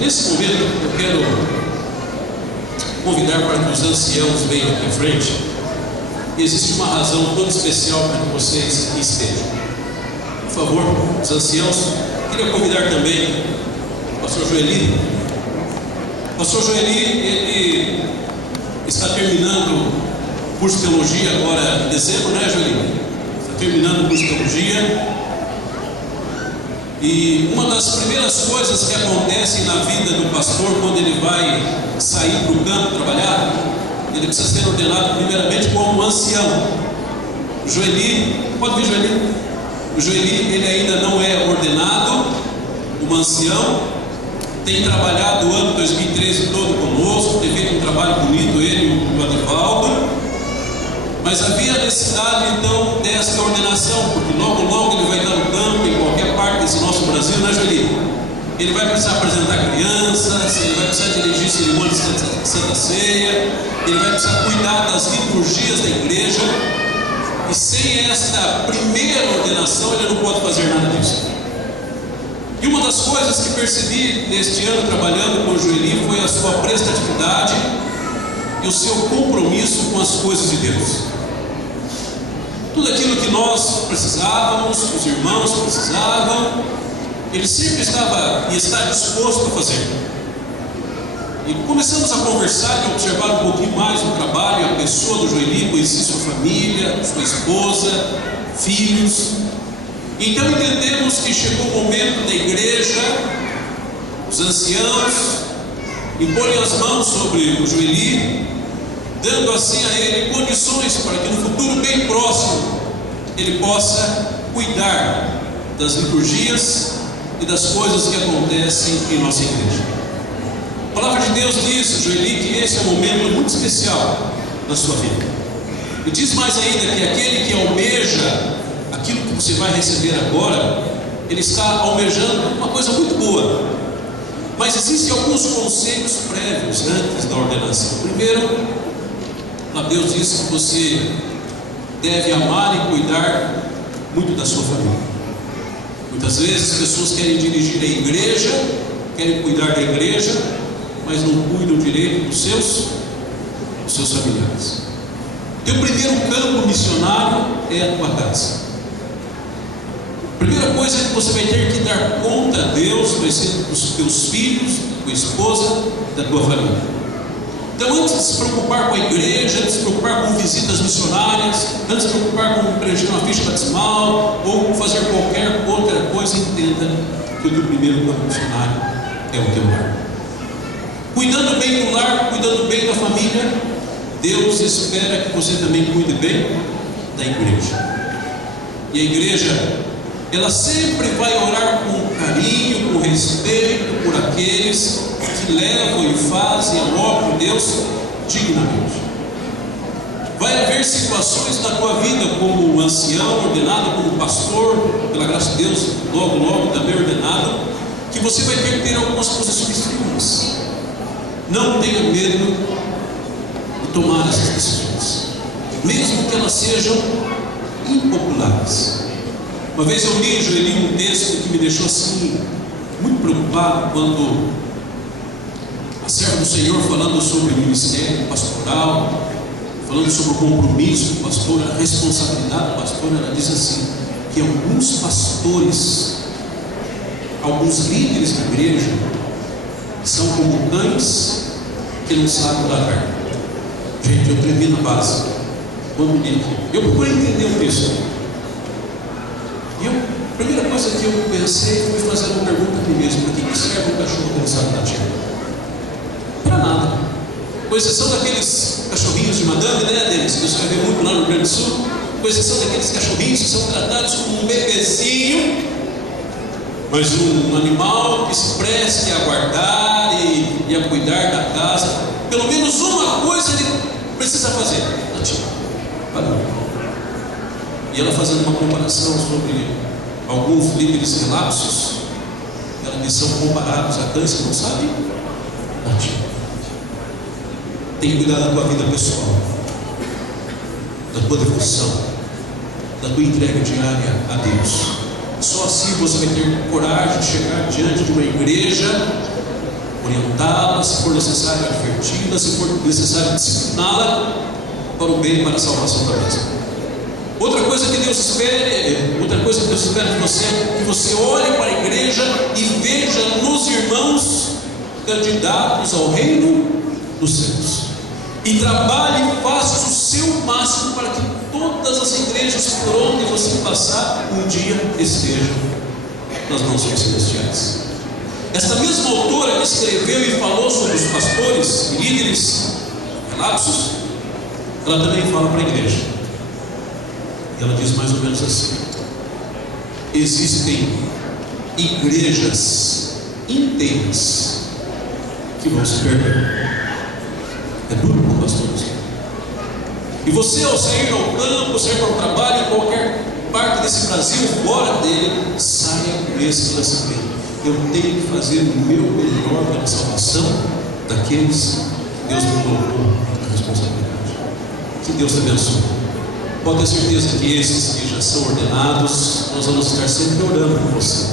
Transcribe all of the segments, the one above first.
Nesse momento eu quero convidar para que os anciãos venham aqui à frente. Existe uma razão toda especial para que vocês aqui estejam. Por favor, os anciãos. Queria convidar também o pastor Joeli. O pastor Joeli, ele está terminando o curso de teologia agora em dezembro, né, Joeli? Está terminando o curso de teologia. E uma das primeiras coisas que acontecem na vida do pastor quando ele vai sair para o campo trabalhar, ele precisa ser ordenado primeiramente como ancião. O Joeli, pode vir, Joeli? O Joeli, ele ainda não é ordenado como ancião, tem trabalhado o ano 2013 todo conosco, tem feito um trabalho bonito, ele e o Adevaldo. Mas havia necessidade então desta ordenação, porque logo ele vai estar no campo, em qualquer parte desse nosso Brasil, né, Joeli? Ele vai precisar apresentar crianças, ele vai precisar dirigir cerimônias de Santa Ceia, ele vai precisar cuidar das liturgias da igreja, e sem esta primeira ordenação ele não pode fazer nada disso. E uma das coisas que percebi neste ano trabalhando com o Joeli foi a sua prestatividade e o seu compromisso com as coisas de Deus. Tudo aquilo que nós precisávamos, os irmãos precisavam, ele sempre estava e está disposto a fazer. E começamos a conversar e observar um pouquinho mais o trabalho, a pessoa do Joeli, conheci sua família, sua esposa, filhos. Então entendemos que chegou o momento da igreja, os anciãos, imporem as mãos sobre o Joeli, dando assim a ele condições para que no futuro bem próximo ele possa cuidar das liturgias e das coisas que acontecem em nossa igreja. A palavra de Deus diz, Joeli, que esse é um momento muito especial na sua vida. E diz mais ainda que aquele que almeja aquilo que você vai receber agora, ele está almejando uma coisa muito boa. Mas existem alguns conceitos prévios antes da ordenação. Primeiro, Deus diz que você deve amar e cuidar muito da sua família. Muitas vezes pessoas querem dirigir a igreja, querem cuidar da igreja, mas não cuidam direito dos seus familiares. Teu primeiro campo missionário é a tua casa. A primeira coisa que você vai ter que dar conta a Deus vai ser dos teus filhos, da tua esposa, da tua família. Então, antes de se preocupar com a igreja, antes de se preocupar com visitas missionárias, antes de se preocupar com preencher uma ficha batismal ou fazer qualquer outra coisa, entenda que o teu primeiro campo missionário é o teu lar. Cuidando bem do lar, cuidando bem da família, Deus espera que você também cuide bem da igreja. E a igreja, ela sempre vai orar com carinho, com respeito por aqueles que levam e fazem a obra de Deus dignamente. Vai haver situações na tua vida como ancião ordenado, como pastor, pela graça de Deus, logo também ordenado, que você vai ter que ter algumas posições firmes. Não tenha medo de tomar essas decisões, mesmo que elas sejam impopulares. Uma vez eu li, Joeli, um texto que me deixou assim muito preocupado, quando a serva do Senhor falando sobre o ministério pastoral, falando sobre o compromisso do pastor, a responsabilidade do pastor, ela diz assim, que alguns pastores, alguns líderes da igreja, são como cães que não sabem ladrar. Gente, eu tremi na base quando li aqui. Eu procurei entender o texto. E a primeira coisa que eu pensei foi fazer uma pergunta a mim mesmo: para que serve um cachorro que não sabe latir? Para nada. Com exceção daqueles cachorrinhos de madame, né, Denis? Que você vai ver muito lá no Rio Grande do Sul. Com exceção daqueles cachorrinhos que são tratados como um bebezinho, mas um animal que se preste a guardar e a cuidar da casa. Pelo menos uma coisa ele precisa fazer: latir. Valeu. E ela fazendo uma comparação sobre alguns líderes relapsos, ela diz: são comparados a cães que não sabem latir. Tem que cuidar da tua vida pessoal, da tua devoção, da tua entrega diária a Deus. Só assim você vai ter coragem de chegar diante de uma igreja, orientá-la, se for necessário adverti-la, se for necessário discipliná-la para o bem e para a salvação da mesma. Outra coisa que Deus espera de você é que você olhe para a igreja e veja nos irmãos candidatos ao reino dos céus. E trabalhe e faça o seu máximo para que todas as igrejas por onde você passar um dia estejam nas mãos celestiais. Esta mesma autora que escreveu e falou sobre os pastores e líderes relapsos, ela também fala para a igreja. Ela diz mais ou menos assim: existem igrejas inteiras que vão se perder. É duro para o pastor. E você, ao sair ao campo, sair para o trabalho, em qualquer parte desse Brasil, fora dele, saia com esse lançamento: eu tenho que fazer o meu melhor pela salvação daqueles que Deus me colocou a responsabilidade. Que Deus te abençoe. Pode ter certeza que esses que já são ordenados, nós vamos estar sempre orando por você.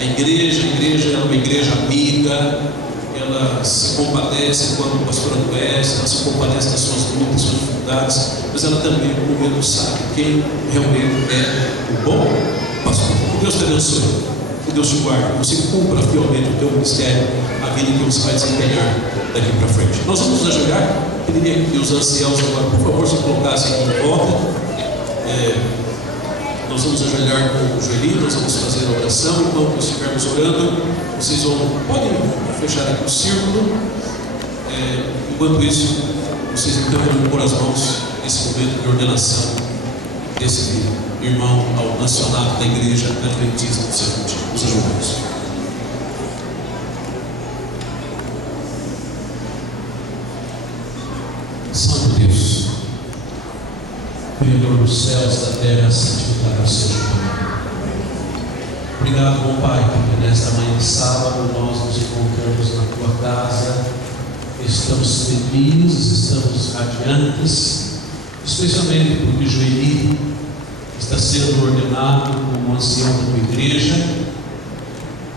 A igreja é uma igreja amiga, ela se compadece quando o pastor adoece, ela se compadece das suas lutas, das suas dificuldades, mas ela também, como Deus, sabe quem realmente é o bom pastor. Que Deus te abençoe, que Deus te guarde, que você cumpra fielmente o teu ministério, a vida que você vai desempenhar daqui para frente. Nós vamos nos ajoelhar. Pediria que os anciãos agora, por favor, se colocassem aqui em volta. Nós vamos ajoelhar com o joelhinho, nós vamos fazer a oração. Enquanto estivermos orando, vocês podem fechar aqui o círculo. Enquanto isso, vocês então vão pôr as mãos nesse momento de ordenação desse irmão ao nacional da Igreja Adventista do Sétimo Dia. Os ajoelhos. Santo Deus, Criador dos céus, da terra, santificado seja o teu nome. Obrigado, bom Pai, porque nesta manhã de sábado nós nos encontramos na tua casa. Estamos felizes, estamos radiantes, especialmente porque Joeli está sendo ordenado como ancião da tua igreja.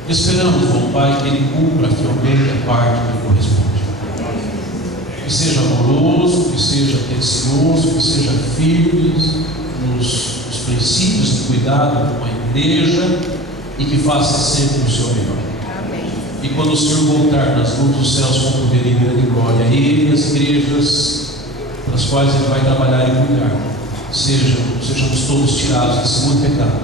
Esperamos, bom Pai, que ele cumpra fielmente a parte que lhe corresponde. Que seja amoroso, que seja atencioso, que seja firme nos princípios de cuidado com a igreja e que faça sempre o seu melhor. Amém. E quando o Senhor voltar nas mãos dos céus com poder e grande glória, ele e as igrejas para as quais ele vai trabalhar e cuidar, sejamos todos tirados desse mundo pecado.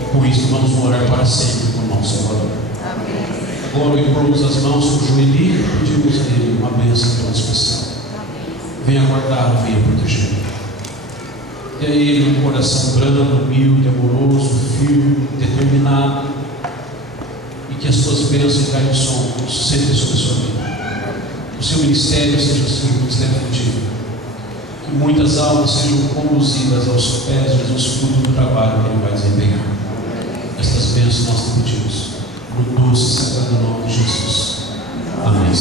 E com isso vamos morar para sempre com o nosso Salvador. Amém. Agora impomos as mãos sobre o Joeli e pedimos a ele uma bênção tão especial. Venha guardá-lo, venha protegê-lo. Dê a ele um coração brando, humilde, amoroso, firme, determinado, e que as suas bênçãos caiam sempre sobre a sua vida. O seu ministério seja assim, um ministério efetivo. Que muitas almas sejam conduzidas aos pés de Jesus, fruto do trabalho que ele vai desempenhar. Estas bênçãos nós te pedimos, no doce e sagrado nome de Jesus. Amém.